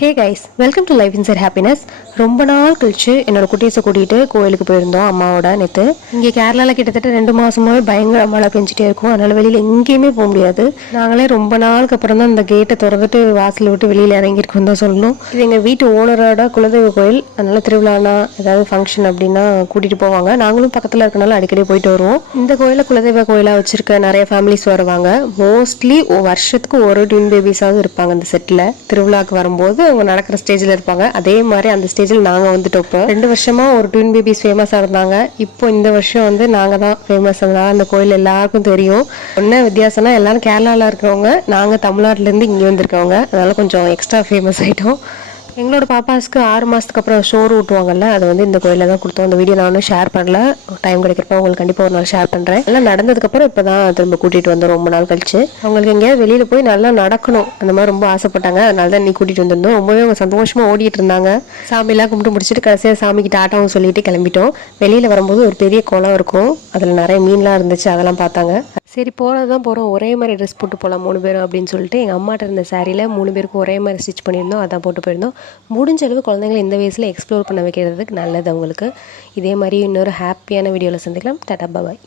Hey guys, welcome to life inside happiness. ரொம்ப நாள் கழிச்சு என்னோட குட்டீஸை கூட்டிகிட்டு கோயிலுக்கு போயிருந்தோம் அம்மாவோட நேற்று. இங்கே கேரளாவில் கிட்டத்தட்ட 2 மாதமாகவே பயங்கர மழை பெஞ்சிட்டே இருக்கும். அதனால் வெளியில் எங்கேயுமே போக முடியாது. நாங்களே ரொம்ப நாளுக்கு அப்புறம் தான் இந்த கேட்டை திறந்துட்டு வாசலை விட்டு வெளியில் இறங்கியிருக்கோம் தான் சொல்லணும். இது எங்கள் வீட்டு ஓனரோட குலதெய்வ கோயில். அதனால் திருவிழானா ஏதாவது ஃபங்க்ஷன் அப்படின்னா கூட்டிகிட்டு போவாங்க. நாங்களும் பக்கத்தில் இருக்கனால அடிக்கடி போயிட்டு வருவோம். இந்த கோயிலை குலதெய்வ கோயிலாக வச்சுருக்க நிறைய ஃபேமிலிஸ் வருவாங்க. மோஸ்ட்லி வருஷத்துக்கு ஒரு ட்வின் பேபிஸாவது இருப்பாங்க இந்த செட்டில். திருவிழாவுக்கு வரும்போது அவங்க நடக்கிற ஸ்டேஜில் இருப்பாங்க. அதே மாதிரி அந்த ஸ்டேஜில் நாங்கள் வந்துட்டோம். இப்போ 2 வருஷமாக ஒரு ட்வின் பேபிஸ் ஃபேமஸாக இருந்தாங்க. இப்போ இந்த வருஷம் வந்து நாங்கள் தான் ஃபேமஸ். அதனால அந்த கோயில் எல்லாருக்கும் தெரியும். என்ன வித்தியாசம்னா எல்லாரும் கேரளாவில் இருக்கிறவங்க, நாங்கள் தமிழ்நாட்டிலேருந்து இங்கே வந்திருக்கவங்க. அதனால கொஞ்சம் எக்ஸ்ட்ரா ஃபேமஸ் ஆகிட்டோம். எங்களோட பாப்பாஸ்க்கு 6 மாதத்துக்கு அப்புறம் ஷோர் ஊட்டுவாங்கல்ல, அது வந்து இந்த கோயிலில் தான் கொடுத்தோம். அந்த வீடியோ நான் ஒன்றும் ஷேர் பண்ணல. டைம் கிடைக்கிறப்ப உங்களுக்கு கண்டிப்பாக ஒரு நாள் ஷேர் பண்ணுறேன். எல்லாம் நடந்ததுக்கப்புறம் இப்போ தான் திரும்ப கூட்டிகிட்டு வந்தோம் ரொம்ப நாள் கழிச்சு. அவங்களுக்கு எங்கேயாவது வெளியில் போய் நல்லா நடக்கணும் அந்த மாதிரி ரொம்ப ஆசைப்பட்டாங்க. அதனால தான் நீ கூட்டிகிட்டு வந்திருந்தோம். ரொம்பவே அவங்க சந்தோஷமாக ஓடிட்டு இருந்தாங்க. சாமியெல்லாம் கும்பிட்டு முடிச்சுட்டு கடைசியாக சாமிக்கு டாட்டாவும் சொல்லிட்டு கிளம்பிட்டோம். வெளியில் வரும்போது ஒரு பெரிய குளம் இருக்கும். அதில் நிறைய மீன்லாம் இருந்துச்சு. அதெல்லாம் பார்த்தாங்க. சரி போகிறது தான் போகிறோம், ஒரே மாதிரி ட்ரெஸ் போட்டு போகலாம் 3 பேரும் அப்படின்னு சொல்லிட்டு எங்கள் அம்மாட்ட இருந்த சாரியில் 3 பேருக்கும் ஒரே மாதிரி ஸ்டிச் பண்ணியிருந்தோம். அதான் போட்டு போயிருந்தோம். முடிஞ்ச அளவு குழந்தைங்களை இந்த வயசில் எக்ஸ்ப்ளோர் பண்ண வைக்கிறதுக்கு நல்லது அவங்களுக்கு. இதே மாதிரி இன்னொரு ஹாப்பியான வீடியோவில் சந்திக்கலாம். டாடா பாய்.